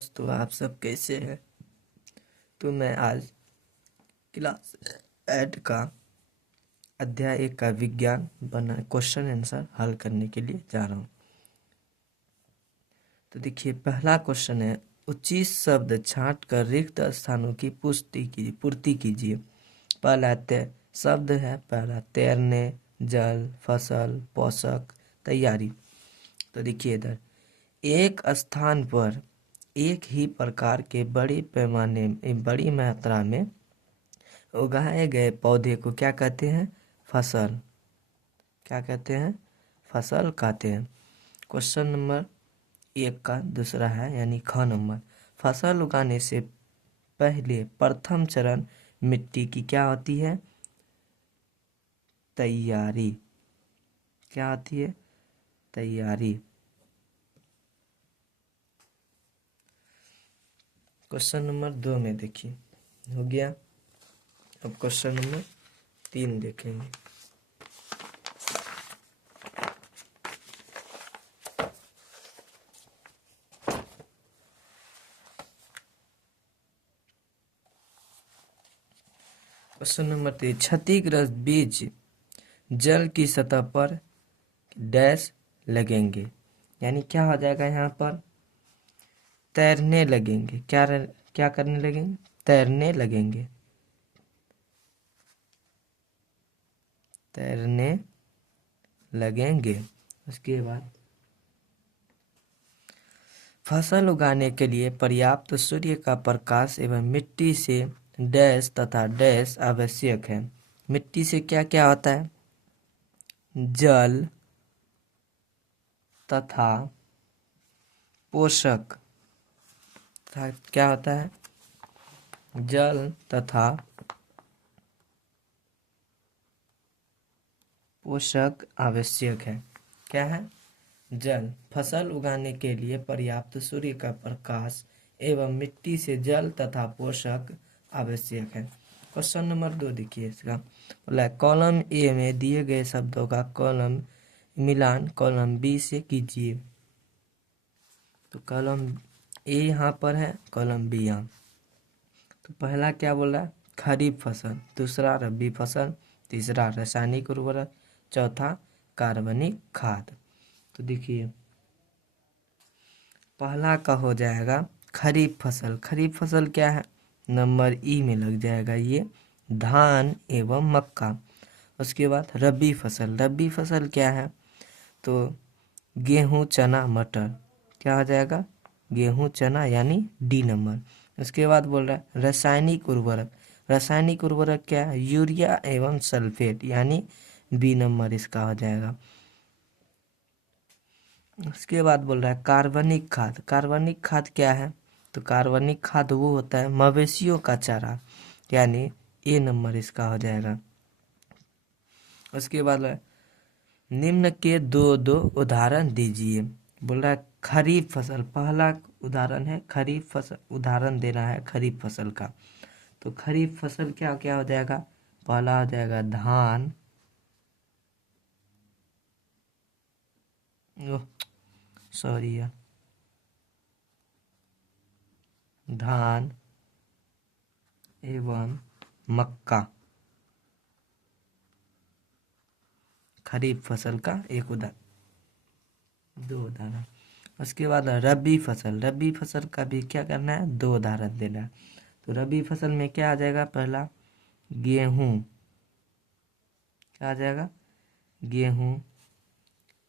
तो आप सब कैसे हैं। तो मैं आज क्लास 8 का अध्याय 1 का विज्ञान बना क्वेश्चन आंसर हल करने के लिए जा रहा हूँ। तो देखिए, पहला क्वेश्चन है, उचित शब्द छांट कर रिक्त स्थानों की पूर्ति कीजिए। पहला शब्द है, पहला तैरने, जल, फसल, पोषक, तैयारी। तो देखिए इधर, एक स्थान पर एक ही प्रकार के बड़े पैमाने में बड़ी मात्रा में उगाए गए पौधे को क्या कहते हैं? फसल। क्या कहते हैं? फसल कहते हैं। क्वेश्चन नंबर 1 का दूसरा है, यानी ख नंबर, फसल उगाने से पहले प्रथम चरण मिट्टी की क्या होती है? तैयारी। क्या होती है? तैयारी। क्वेश्चन नंबर 2 में देखिए, हो गया। अब क्वेश्चन नंबर 3 देखेंगे। क्वेश्चन नंबर 3, क्षतिग्रस्त बीज जल की सतह पर डैश लगेंगे, यानी क्या हो जाएगा? यहाँ पर तैरने लगेंगे। क्या करने लगेंगे? तैरने लगेंगे। तैरने लगेंगे। उसके बाद फसल उगाने के लिए पर्याप्त सूर्य का प्रकाश एवं मिट्टी से डैश तथा डैश आवश्यक है। मिट्टी से क्या क्या होता है? जल तथा पोषक। क्या होता है? जल तथा पोषक आवश्यक है। क्या है? जल। फसल उगाने के लिए पर्याप्त सूर्य का प्रकाश एवं मिट्टी से जल तथा पोषक आवश्यक है। क्वेश्चन नंबर 2 देखिए, इसका बोला है, कॉलम ए में दिए गए शब्दों का कॉलम मिलान कॉलम बी से कीजिए। तो कॉलम ए यहाँ पर है, कॉलम बी यहाँ। तो पहला क्या बोला? खरीफ फसल, दूसरा रबी फसल, तीसरा रासायनिक उर्वरक, चौथा कार्बनिक खाद। तो देखिए, पहला का हो जाएगा खरीफ फसल। खरीफ फसल क्या है? नंबर ई में लग जाएगा ये, धान एवं मक्का। उसके बाद रबी फसल। रबी फसल क्या है? तो गेहूं, चना, मटर। क्या हो जाएगा? गेहूं, चना, यानी डी नंबर। उसके बाद बोल रहा है रासायनिक उर्वरक। रासायनिक उर्वरक क्या है? यूरिया एवं सल्फेट, यानी बी नंबर इसका हो जाएगा। उसके बाद बोल रहा है कार्बनिक खाद। कार्बनिक खाद क्या है? तो कार्बनिक खाद वो होता है मवेशियों का चारा, यानी ए नंबर इसका हो जाएगा। उसके बाद निम्न के दो दो उदाहरण दीजिए। बोल रहा है खरीफ फसल। पहला उदाहरण है खरीफ फसल, उदाहरण देना है खरीफ फसल का। तो खरीफ फसल क्या क्या हो जाएगा? पहला हो जाएगा धान, सॉरी यार, धान एवं मक्का। खरीफ फसल का एक उदाहरण, दो उदाहरण। उसके बाद रबी फसल। रबी फसल का भी क्या करना है? दो उदाहरण देना है। तो रबी फसल में क्या आ जाएगा? पहला गेहूं। क्या आ जाएगा? गेहूं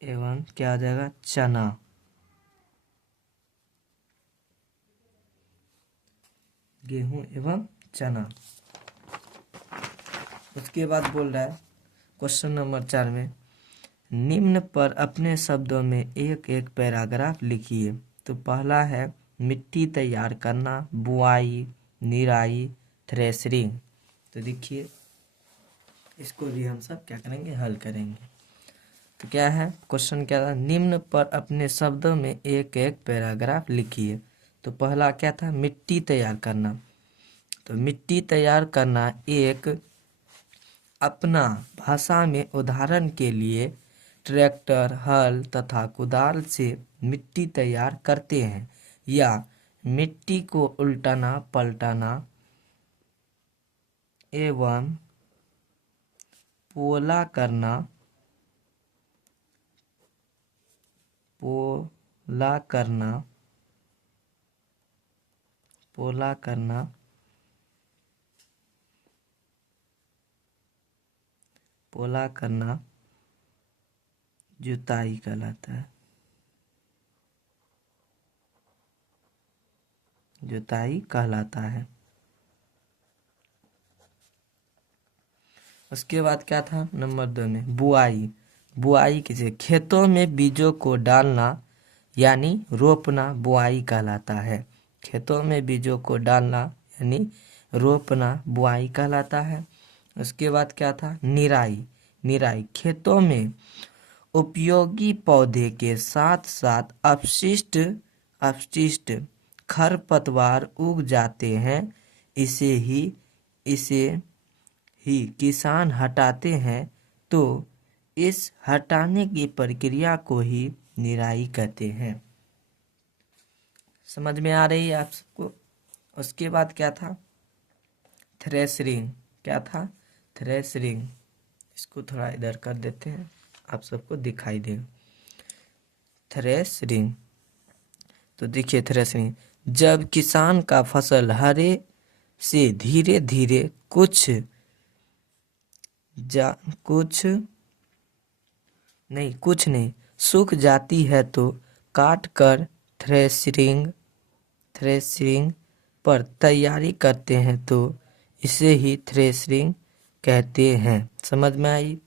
एवं क्या आ जाएगा? चना। गेहूं एवं चना। उसके बाद बोल रहा है क्वेश्चन नंबर 4 में, निम्न पर अपने शब्दों में एक एक पैराग्राफ लिखिए। तो पहला है मिट्टी तैयार करना, बुआई, निराई, थ्रेशरिंग। तो देखिए, इसको भी हम सब क्या करेंगे? हल करेंगे। तो क्या है क्वेश्चन? क्या था? निम्न पर अपने शब्दों में एक एक पैराग्राफ लिखिए। तो पहला क्या था? मिट्टी तैयार करना। तो मिट्टी तैयार करना एक अपना भाषा में उदाहरण के लिए ट्रैक्टर, हल तथा कुदाल से मिट्टी तैयार करते हैं, या मिट्टी को उल्टाना पलटाना एवं पोला करना, पोला करना, पोला करना, पोला करना जुताई कहलाता है, जुताई कहलाता है। उसके बाद क्या था नंबर 2 में बुआई। बुआई किसे, खेतों में बीजों को डालना यानी रोपना बुआई कहलाता है। खेतों में बीजों को डालना यानी रोपना बुआई कहलाता है। उसके बाद क्या था निराई। निराई खेतों में उपयोगी पौधे के साथ साथ अपशिष्ट खरपतवार उग जाते हैं, इसे ही किसान हटाते हैं, तो इस हटाने की प्रक्रिया को ही निराई कहते हैं। समझ में आ रही है आप सबको। उसके बाद क्या था थ्रेशरिंग। क्या था थ्रेशरिंग। इसको थोड़ा इधर कर देते हैं, आप सबको दिखाई दे। थ्रेशरिंग तो देखिए थ्रेशरिंग जब किसान का फसल हरे से धीरे धीरे कुछ नहीं सूख जाती है तो काट कर थ्रेशरिंग पर तैयारी करते हैं, तो इसे ही थ्रेशरिंग कहते हैं। समझ में आई।